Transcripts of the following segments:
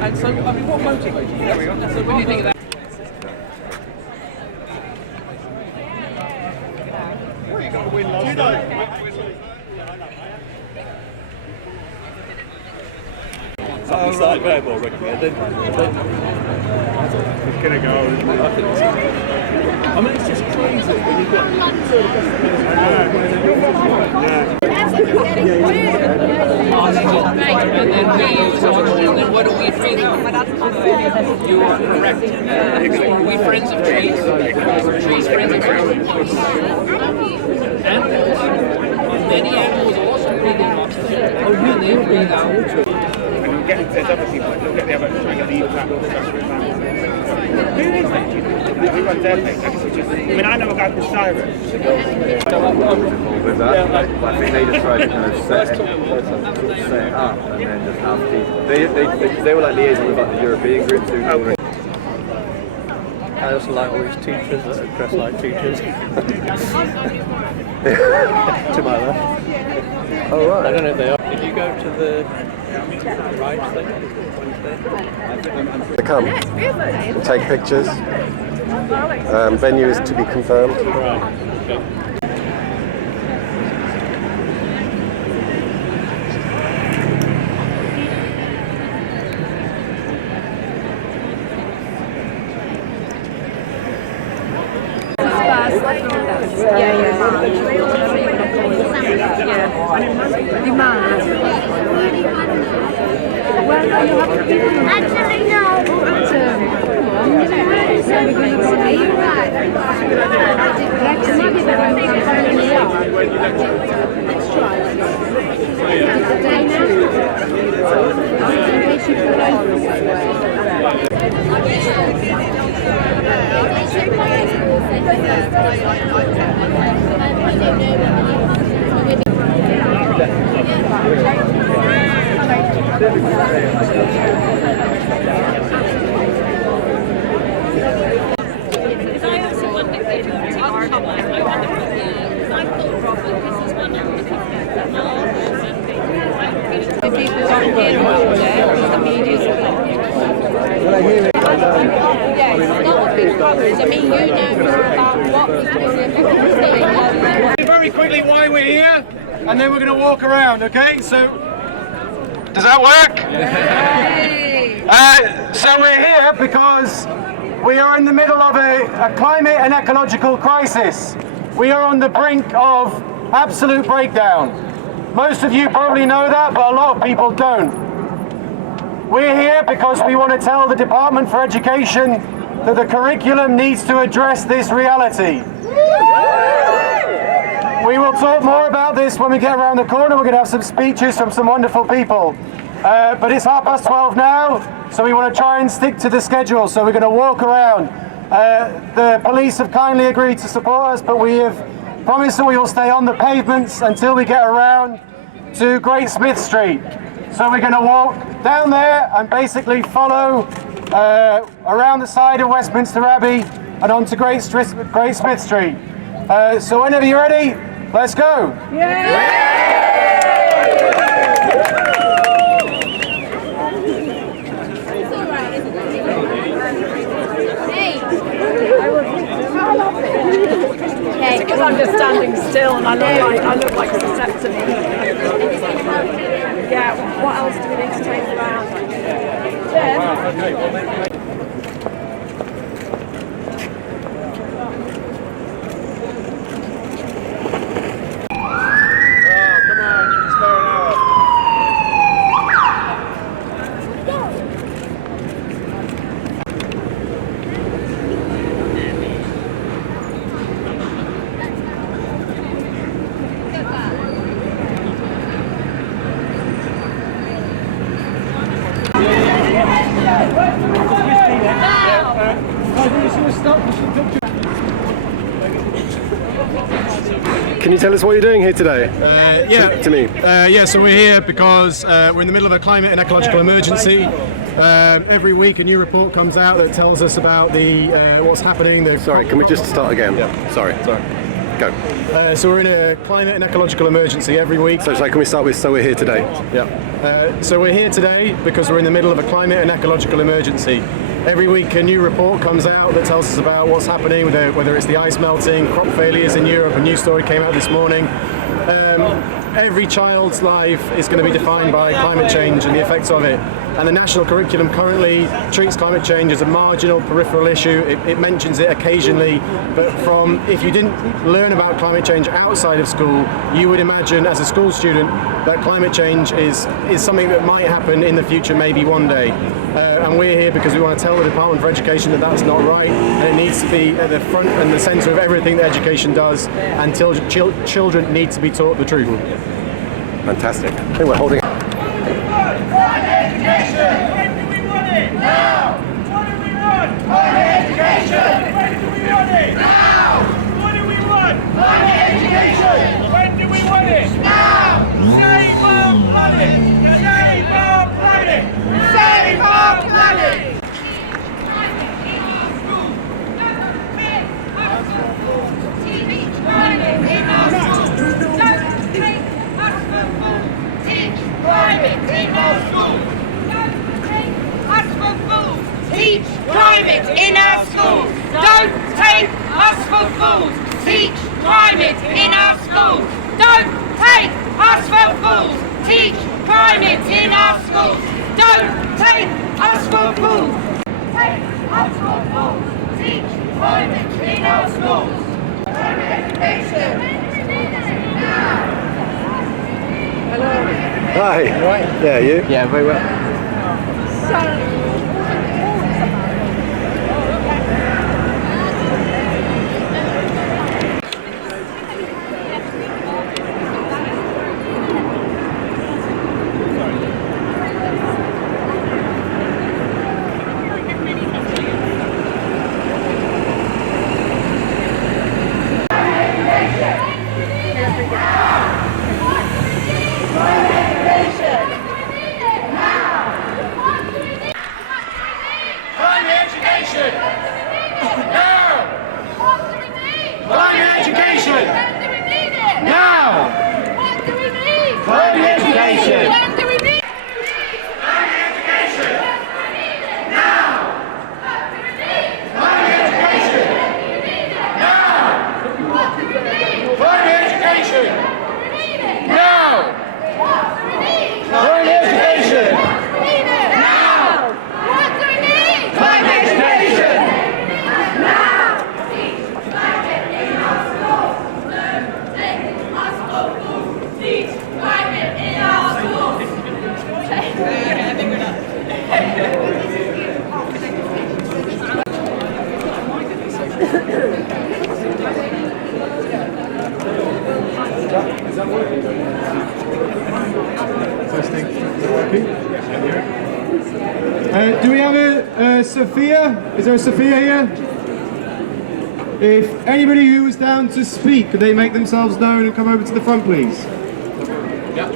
And so, I mean, what motivates you? There we go. So when you think of that. You've got to win lots. Something started going more recommended. It's gonna go. I mean, it's just crazy when you've got. And then we use on, and then what do we feel? You are correct. Are we friends of trees? Trees friends of trees? Animals. Many animals also breathe in oxygen. And they breathe out. There's other people that look at the other trying to get the impact of the Who is that? Who runs Dept? I mean, I know a guy called Cyrus. With that, I think they just tried to kind of set it up and then just have people. They were like liaising with like the European groups who. I also like all these teachers that are dressed like teachers. To my left. Oh right. I don't know if they are. Did you go to the right thing? To come and take pictures. Venue is to be confirmed. Right. Okay. Demand. Well, you have to give them. Actually, no. Let's try. Very quickly why we're here, and then we're going to walk around, okay? So, does that work? So we're here because we are in the middle of a climate and ecological crisis. We are on the brink of absolute breakdown. Most of you probably know that, but a lot of people don't. We're here because we want to tell the Department for Education that the curriculum needs to address this reality. We will talk more about this when we get around the corner. We're going to have some speeches from some wonderful people. But it's 12:30 now, so we want to try and stick to the schedule. So we're going to walk around. The police have kindly agreed to support us, but we have promised that we will stay on the pavements until we get around to Great Smith Street. So we're going to walk down there and basically follow around the side of Westminster Abbey and onto Great Smith Street. So whenever you're ready, let's go. Because I'm just standing still and I look like a reception. Yeah, what else do we need to take around? Stop. Can you tell us what you're doing here today? Yeah. To me. Yeah, so we're here because we're in the middle of a climate and ecological emergency. Every week a new report comes out that tells us about what's happening. Sorry, can we just start again? Yeah. Sorry. Go. So we're in a climate and ecological emergency every week. So can we start with, so we're here today? Yeah. So we're here today because we're in the middle of a climate and ecological emergency. Every week a new report comes out that tells us about what's happening, whether it's the ice melting, crop failures in Europe. A new story came out this morning. Every child's life is going to be defined by climate change and the effects of it. And the national curriculum currently treats climate change as a marginal, peripheral issue. It mentions it occasionally, but if you didn't learn about climate change outside of school, you would imagine as a school student that climate change is something that might happen in the future, maybe one day. And we're here because we want to tell the Department for Education that that's not right, and it needs to be at the front and the centre of everything that education does, and children need to be taught the truth. Fantastic. I think we're holding. When do we want it? Now! What do we want? Climate education! When do we want it? Now! What do we want? Climate education! When do we want it? Now! Save our planet! Save our planet! Save our planet! Teach climate in our schools! Don't take us for fools! Teach climate in our schools! Teach climate in our schools. Don't take us for fools. Teach climate in our schools. Don't take us for fools. Teach climate in our schools. Don't take us for fools. Take us for fools. Teach climate in our schools. Climate education. Hello. Hi. Yeah, you? Yeah, very well. Do we have a Sophia? Is there a Sophia here? If anybody who was down to speak, could they make themselves known and come over to the front, please? Yeah.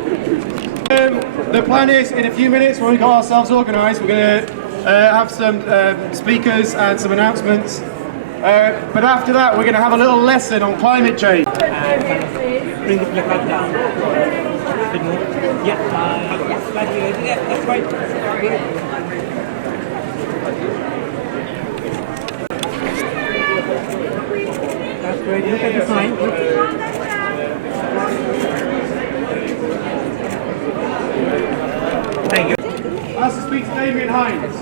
The plan is, in a few minutes, when we got ourselves organised, we're going to have some speakers and some announcements. But after that, we're going to have a little lesson on climate change. Bring the placard down. Yeah, that's right. That's great. Look at the sign. Thank you. Ask to speak to Damien Hines.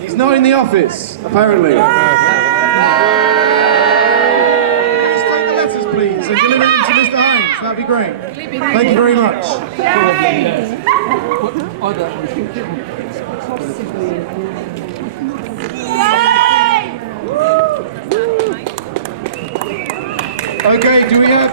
He's not in the office, apparently. Please take the letters, please, and deliver them to Mr. Hines. That'd be great. Thank you very much. Okay, do we have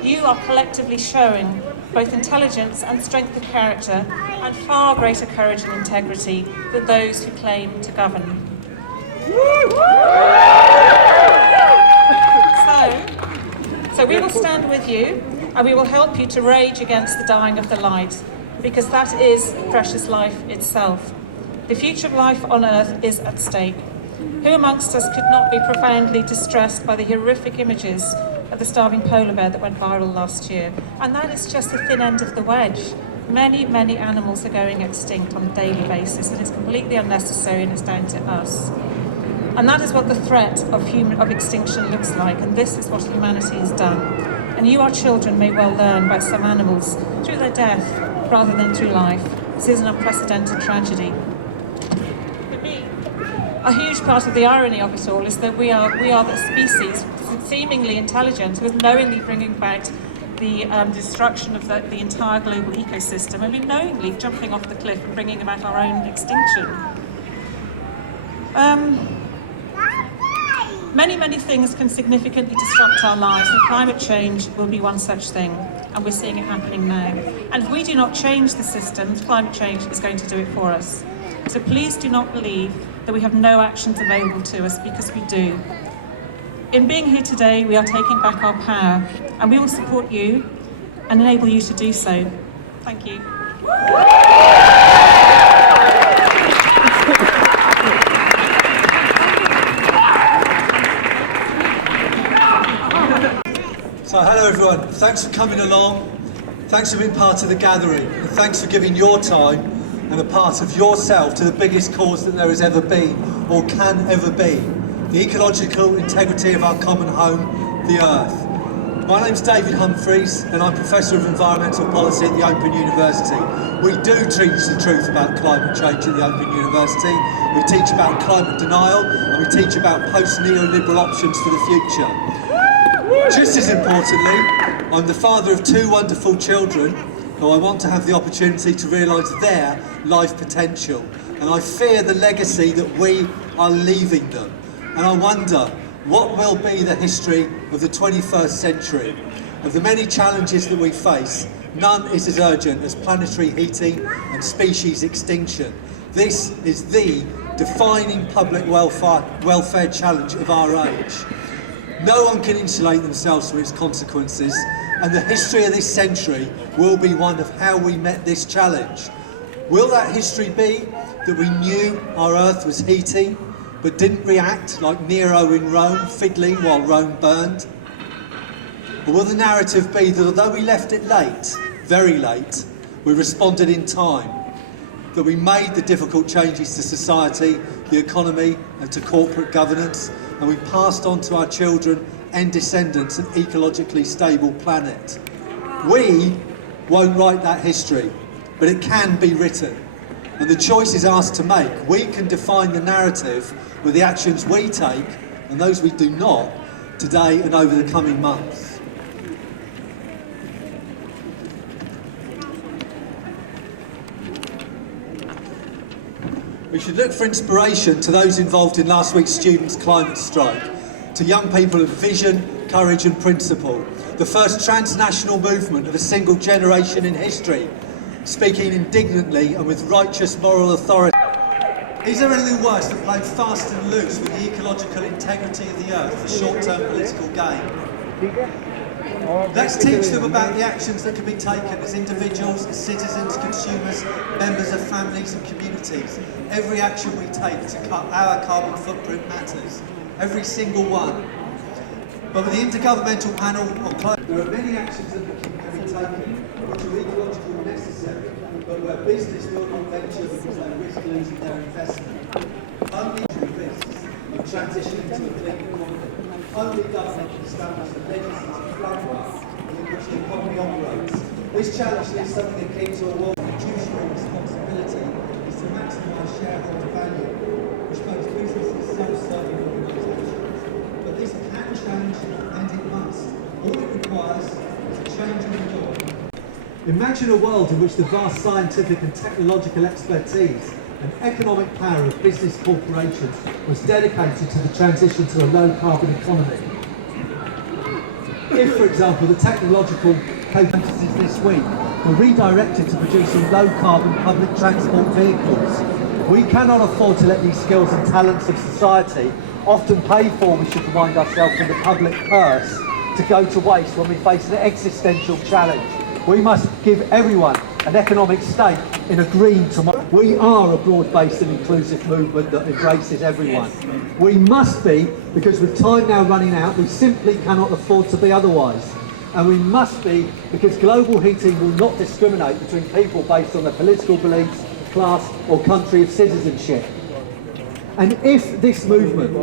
You are collectively showing both intelligence and strength of character and far greater courage and integrity than those who claim to govern. So we will stand with you and we will help you to rage against the dying of the light, because that is precious life itself. The future of life on Earth is at stake. Who amongst us could not be profoundly distressed by the horrific images of the starving polar bear that went viral last year? And that is just the thin end of the wedge. Many, many animals are going extinct on a daily basis, and it's completely unnecessary, and it's down to us. And that is what the threat of extinction looks like, and this is what humanity has done. And you, our children, may well learn about some animals through their death rather than through life. This is an unprecedented tragedy. For me, a huge part of the irony of it all is that we are the species, seemingly intelligent, who is knowingly bringing about the destruction of the entire global ecosystem, and we're knowingly jumping off the cliff and bringing about our own extinction. Many, many things can significantly disrupt our lives, and climate change will be one such thing, and we're seeing it happening now. And if we do not change the systems, climate change is going to do it for us. So please do not believe that we have no actions available to us, because we do. In being here today, we are taking back our power, and we will support you and enable you to do so. Thank you. So hello everyone, thanks for coming along, thanks for being part of the gathering, and thanks for giving your time and a part of yourself to the biggest cause that there has ever been or can ever be, the ecological integrity of our common home, the Earth. My name's David Humphreys and I'm Professor of Environmental Policy at the Open University. We do teach the truth about climate change at the Open University. We teach about climate denial and we teach about post-neoliberal options for the future. Just as importantly, I'm the father of two wonderful children who I want to have the opportunity to realise their life potential. And I fear the legacy that we are leaving them. And I wonder, what will be the history of the 21st century? Of the many challenges that we face, none is as urgent as planetary heating and species extinction. This is the defining public welfare challenge of our age. No one can insulate themselves from its consequences, and the history of this century will be one of how we met this challenge. Will that history be that we knew our Earth was heating, but didn't react like Nero in Rome, fiddling while Rome burned? Or will the narrative be that although we left it late, very late, we responded in time, that we made the difficult changes to society, the economy, and to corporate governance, and we passed on to our children and descendants an ecologically stable planet? We won't write that history, but it can be written. And the choice is ours to make. We can define the narrative with the actions we take, and those we do not, today and over the coming months. We should look for inspiration to those involved in last week's students' climate strike, to young people of vision, courage and principle, the first transnational movement of a single generation in history, speaking indignantly and with righteous moral authority. Is there anything worse than playing fast and loose with the ecological integrity of the Earth for short-term political gain? Let's teach them about the actions that can be taken as individuals, as citizens, consumers, members of families and communities. Every action we take to cut our carbon footprint matters. Every single one. But with the Intergovernmental Panel on Climate, there are many actions that can be taken which are ecologically necessary, but where business will not venture because they risk losing their investment. Only risks of transitioning to a clean economy. Only government can establish the legislative framework in which the economy operates. This challenge leaves something akin to a world fiduciary responsibility is to maximise shareholder value, which makes businesses self-serving organisations. But this can change, and it must. All it requires is a change in the law. Imagine a world in which the vast scientific and technological expertise and economic power of business corporations was dedicated to the transition to a low-carbon economy. If, for example, the technological capabilities this week were redirected to producing low-carbon public transport vehicles, we cannot afford to let these skills and talents of society, often paid for, we should remind ourselves, from the public purse, to go to waste when we face an existential challenge. We must give everyone an economic stake in a green tomorrow. We are a broad-based and inclusive movement that embraces everyone. We must be, because with time now running out, we simply cannot afford to be otherwise. And we must be, because global heating will not discriminate between people based on their political beliefs, class or country of citizenship. And if this movement,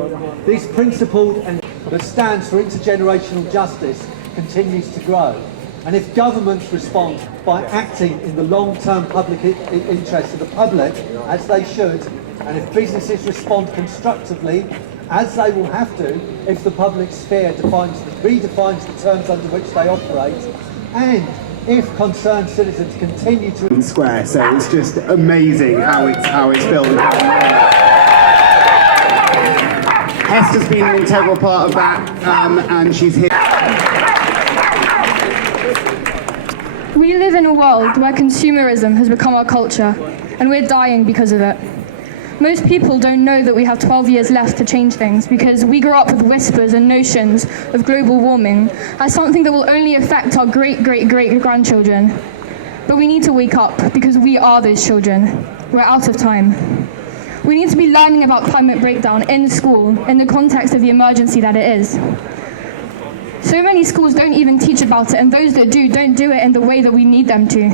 this principled and that stands for intergenerational justice, continues to grow, and if governments respond by acting in the long-term public interest of the public, as they should, and if businesses respond constructively, as they will have to, if the public sphere redefines the terms under which they operate, and if concerned citizens continue to... Square, so it's just amazing how it's built. Hester's been an integral part of that, and she's here. We live in a world where consumerism has become our culture, and we're dying because of it. Most people don't know that we have 12 years left to change things because we grew up with whispers and notions of global warming as something that will only affect our great-great-great-grandchildren. But we need to wake up because we are those children. We're out of time. We need to be learning about climate breakdown in school in the context of the emergency that it is. So many schools don't even teach about it, and those that do don't do it in the way that we need them to.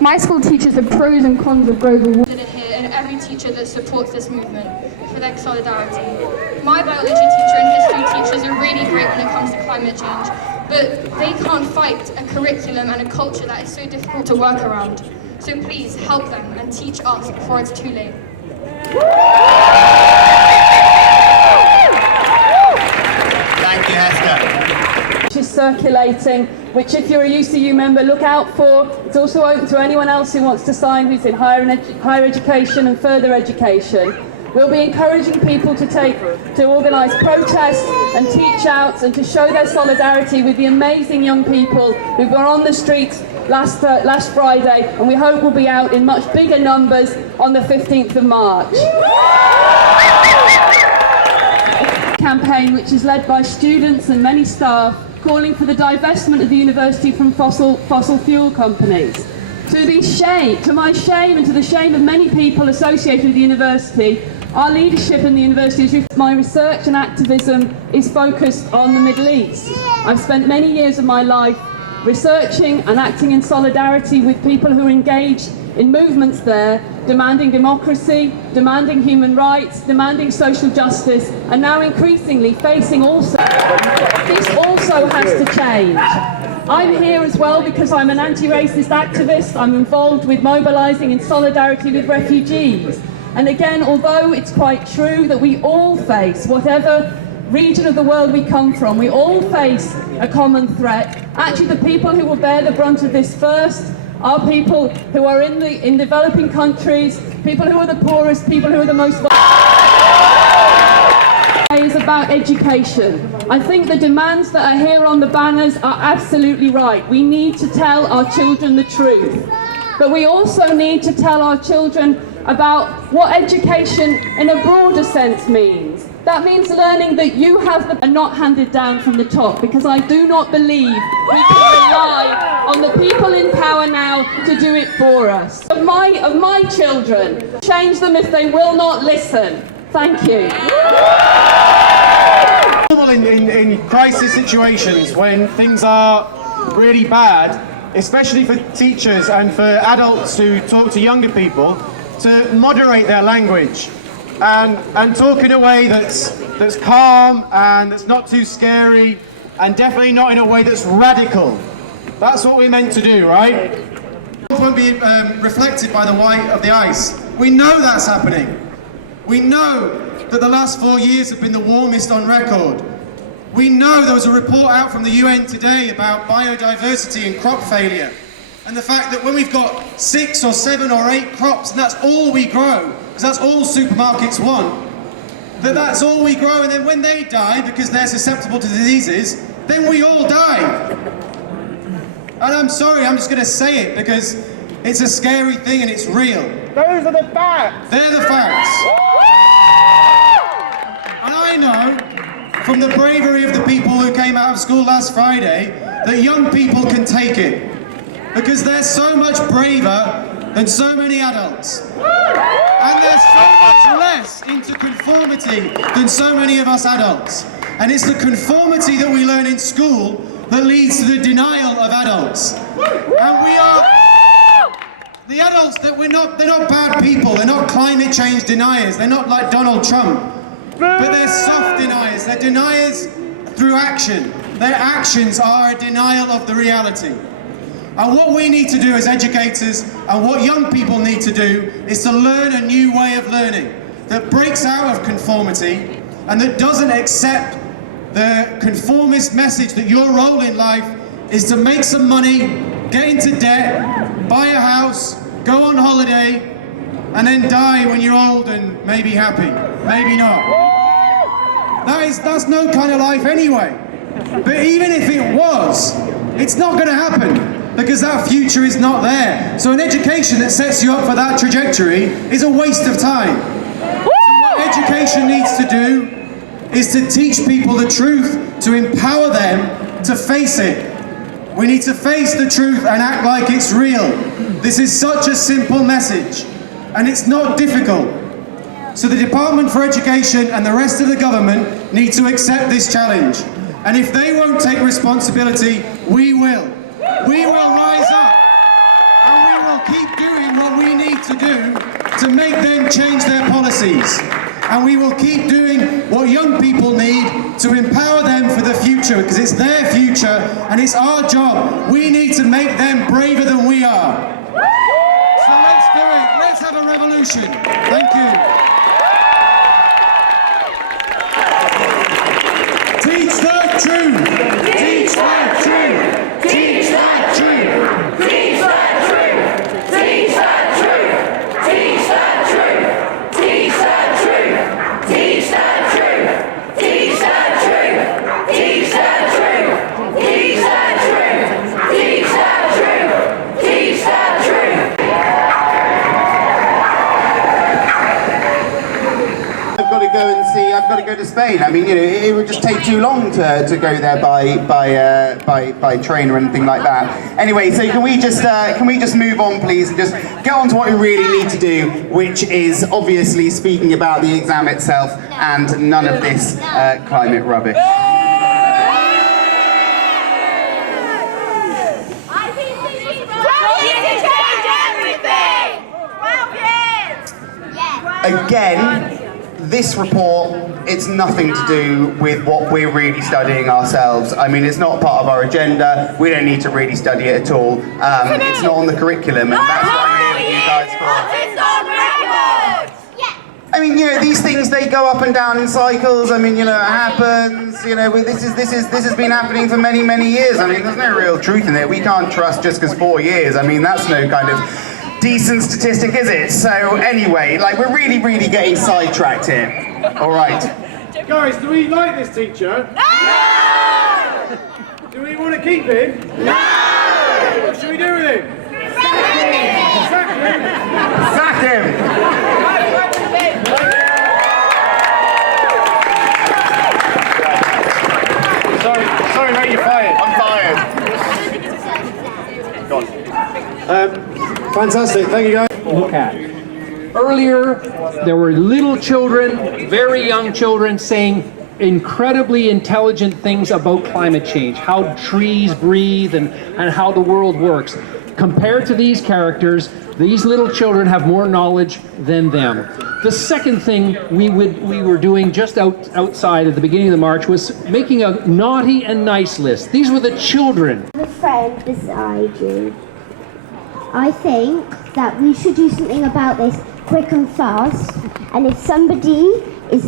My school teaches the pros and cons of global warming here, and every teacher that supports this movement for their solidarity. My biology teacher and history teachers are really great when it comes to climate change, but they can't fight a curriculum and a culture that is so difficult to work around. So please help them and teach us before it's too late. Thank you, Hester. Which is circulating, which if you're a UCU member, look out for. It's also open to anyone else who wants to sign who's in higher education and further education. We'll be encouraging people to organise protests and teach outs and to show their solidarity with the amazing young people who were on the streets last Friday, and we hope will be out in much bigger numbers on the 15th of March. Campaign which is led by students and many staff calling for the divestment of the university from fossil fuel companies. To my shame and to the shame of many people associated with the university, our leadership in the university, my research and activism is focused on the Middle East. I've spent many years of my life researching and acting in solidarity with people who are engaged in movements there, demanding democracy, demanding human rights, demanding social justice, and now increasingly facing also... This also has to change. I'm here as well because I'm an anti-racist activist. I'm involved with mobilising in solidarity with refugees. And again, although it's quite true that we all face, whatever region of the world we come from, we all face a common threat. Actually, the people who will bear the brunt of this first are people who are in developing countries, people who are the poorest, people who are the most is about education. I think the demands that are here on the banners are absolutely right. We need to tell our children the truth. But we also need to tell our children about what education in a broader sense means. That means learning that you have and not handed down from the top, because I do not believe we can rely on the people in power now to do it for us. Of my children, change them if they will not listen. Thank you. In crisis situations, when things are really bad, especially for teachers and for adults who talk to younger people, to moderate their language and talk in a way that's calm and that's not too scary, and definitely not in a way that's radical. That's what we're meant to do, right? It won't be reflected by the white of the ice. We know that's happening. We know that the last 4 years have been the warmest on record. We know there was a report out from the UN today about biodiversity and crop failure, and the fact that when we've got 6 or 7 or 8 crops, and that's all we grow, because that's all supermarkets want, that's all we grow, and then when they die because they're susceptible to diseases, then we all die. And I'm sorry, I'm just going to say it because it's a scary thing and it's real. Those are the facts. They're the facts. And I know from the bravery of the people who came out of school last Friday that young people can take it because they're so much braver than so many adults. And they're so much less into conformity than so many of us adults. And it's the conformity that we learn in school that leads to the denial of adults. And we are, the adults that they're not bad people, they're not climate change deniers, they're not like Donald Trump, but they're soft deniers, they're deniers through action. Their actions are a denial of the reality. And what we need to do as educators, and what young people need to do, is to learn a new way of learning that breaks out of conformity and that doesn't accept the conformist message that your role in life is to make some money, get into debt, buy a house, go on holiday, and then die when you're old and maybe happy. Maybe not. That's no kind of life anyway. But even if it was, it's not going to happen because that future is not there. So an education that sets you up for that trajectory is a waste of time. So what education needs to do is to teach people the truth, to empower them to face it. We need to face the truth and act like it's real. This is such a simple message, and it's not difficult. So the Department for Education and the rest of the government need to accept this challenge. And if they won't take responsibility, we will. We will rise up, and we will keep doing what we need to do to make them change their policies. And we will keep doing what young people need to empower them for the future, because it's their future and it's our job. We need to make them braver than we are. So let's do it. Let's have a revolution. Thank you. Teach the truth. Teach the truth. Teach the truth. Teach the truth. Teach the truth. Teach the truth. Teach the truth. Teach the truth. Teach the truth. Teach the truth. Teach the truth. Teach the truth. Teach the truth. I've got to go and see. I've got to go to Spain. I mean, you know, it would just take too long to go there by train or anything like that. Anyway, so can we just move on, please, and just get on to what we really need to do, which is obviously speaking about the exam itself and none of this climate rubbish. Again, this report, it's nothing to do with what we're really studying ourselves. I mean, it's not part of our agenda. We don't need to really study it at all. It's not on the curriculum, and that's what I'm here with you guys for. I mean, you know, these things, they go up and down in cycles. I mean, you know, it happens. You know, this has been happening for many, many years. I mean, there's no real truth in it. We can't trust just because 4 years. I mean, that's no kind of decent statistic, is it? So anyway, like, we're really, really getting sidetracked here. All right. Guys, do we like this teacher? No! Do we want to keep him? No! What should we do with him? Sack him! Sack him! Sorry mate, you're fired. I'm fired. Go on. Fantastic, thank you guys. Look at. Earlier, there were little children, very young children, saying incredibly intelligent things about climate change, how trees breathe and how the world works. Compared to these characters, these little children have more knowledge than them. The second thing we were doing just outside at the beginning of the march was making a naughty and nice list. These were the children. The friend beside you. I think that we should do something about this quick and fast, and if somebody is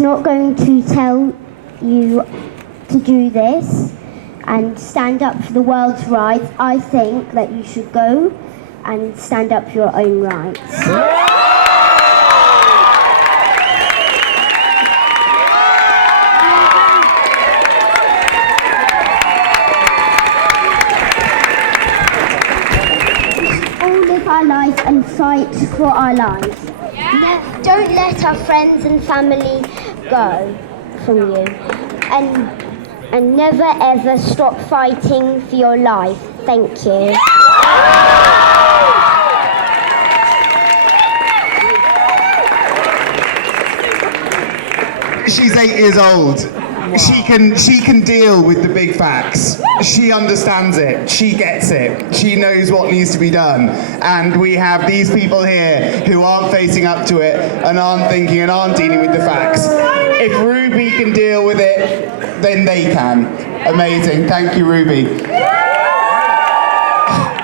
not going to tell you to do this and stand up for the world's rights, I think that you should go and stand up for your own rights. fight for our lives. Don't let our friends and family go from you. And never ever stop fighting for your life. Thank you. She's 8 years old. Wow. She can deal with the big facts. She understands it. She gets it. She knows what needs to be done. And we have these people here who aren't facing up to it and aren't thinking and aren't dealing with the facts. If Ruby can deal with it, then they can. Amazing. Thank you, Ruby.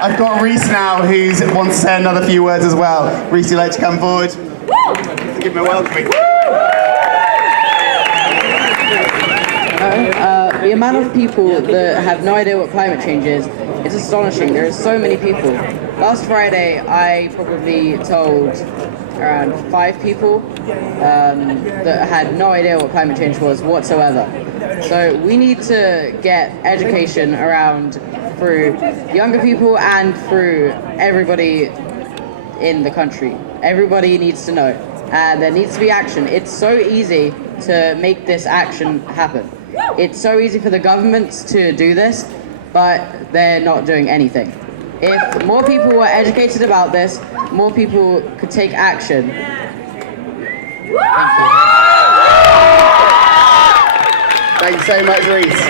I've got Reese now who wants to say another few words as well. Reese, you'd like to come forward? Give him a welcome. The amount of people that have no idea what climate change is astonishing. There are so many people. Last Friday, I probably told around 5 people that had no idea what climate change was whatsoever. So we need to get education around through younger people and through everybody in the country. Everybody needs to know. And there needs to be action. It's so easy to make this action happen. It's so easy for the governments to do this, but they're not doing anything. If more people were educated about this, more people could take action. Thank you so much, Reese.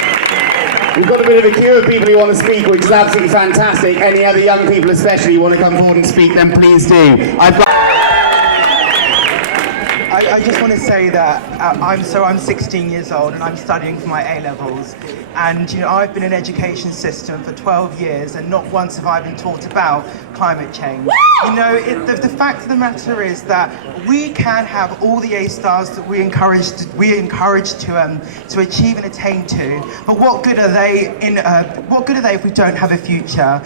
We've got a bit of a queue of people who want to speak, which is absolutely fantastic. Any other young people especially who want to come forward and speak, then please do. I just want to say that I'm 16 years old and I'm studying for my A-levels, and I've been in education system for 12 years and not once have I been taught about climate change. The fact of the matter is that we can have all the A stars that we encourage to achieve and attain to, but what good are they if we don't have a future?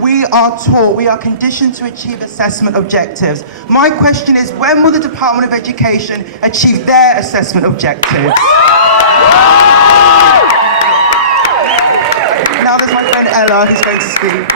We are taught, we are conditioned to achieve assessment objectives. My question is, when will the Department of Education achieve their assessment objectives? Now there's my friend Ella who's going to speak.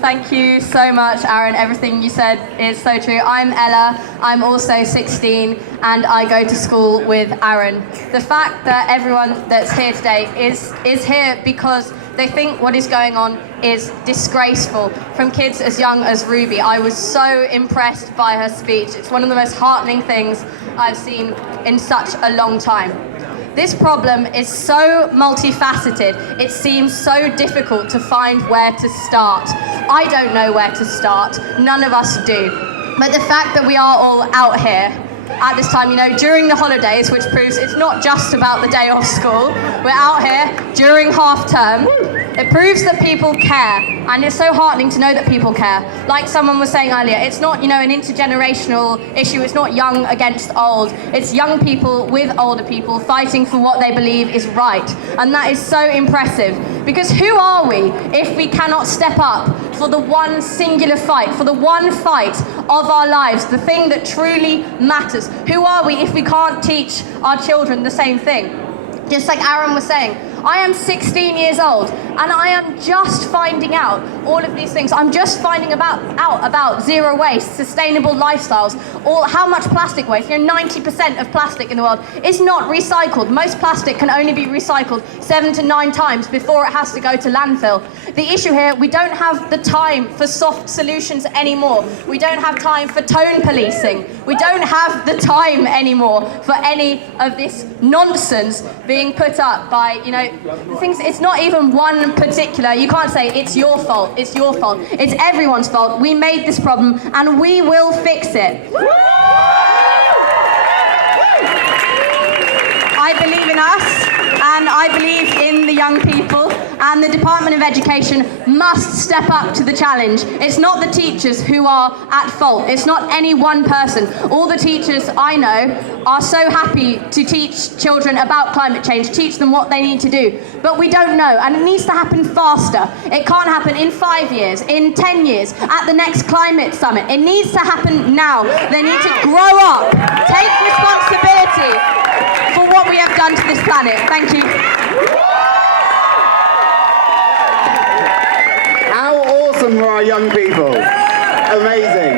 Thank you so much, Aaron. Everything you said is so true. I'm Ella. I'm also 16 and I go to school with Aaron. The fact that everyone that's here today is here because they think what is going on is disgraceful. From kids as young as Ruby, I was so impressed by her speech. It's one of the most heartening things I've seen in such a long time. This problem is so multifaceted, it seems so difficult to find where to start. I don't know where to start, none of us do. But the fact that we are all out here at this time, during the holidays, which proves it's not just about the day off school, we're out here during half term, it proves that people care, and it's so heartening to know that people care. Like someone was saying earlier, it's not, an intergenerational issue, it's not young against old, it's young people with older people fighting for what they believe is right, and that is so impressive, because who are we if we cannot step up for the one singular fight, for the one fight of our lives, the thing that truly matters? Who are we if we can't teach our children the same thing? Just like Aaron was saying, I am 16 years old and I am just finding out all of these things. I'm just finding out about zero waste, sustainable lifestyles, how much plastic waste. 90% of plastic in the world is not recycled. Most plastic can only be recycled 7 to 9 times before it has to go to landfill. The issue here, we don't have the time for soft solutions anymore. We don't have time for tone policing. We don't have the time anymore for any of this nonsense being put up by, the things. It's not even one particular, you can't say it's your fault, it's your fault. It's everyone's fault. We made this problem and we will fix it. I believe in us and I believe in the young people, and the Department of Education must step up to the challenge. It's not the teachers who are at fault. It's not any one person. All the teachers I know are so happy to teach children about climate change, teach them what they need to do. But we don't know, and it needs to happen faster. It can't happen in 5 years, in 10 years, at the next climate summit. It needs to happen now. They need to grow up, take responsibility for what we have done to this planet. Thank you. How awesome for our young people. Amazing.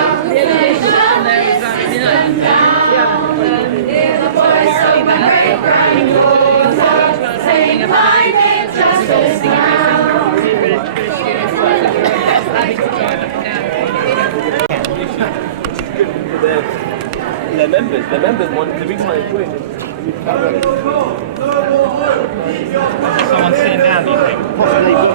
members. The members want the reason why they quit. Someone sitting down, do you think? Possibly.